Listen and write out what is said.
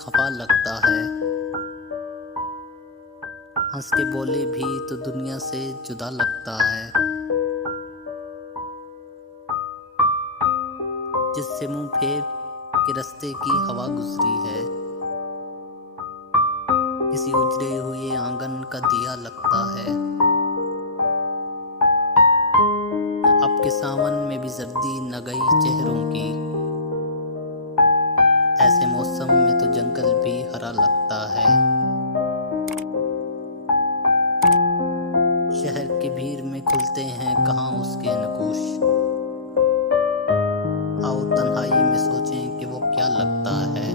खफा लगता है, हंस के बोले भी तो दुनिया से जुदा लगता है। जिससे मुंह फेर के रास्ते की हवा गुजरी है, किसी उजड़े हुए आंगन का दिया लगता है। अब के सावन में भी जर्दी न गई चेहरों की, ऐसे मौसम में तो जंगल भी हरा लगता है। शहर की भीड़ में खुलते हैं कहाँ उसके नकुश, आओ तन्हाई में सोचें कि वो क्या लगता है।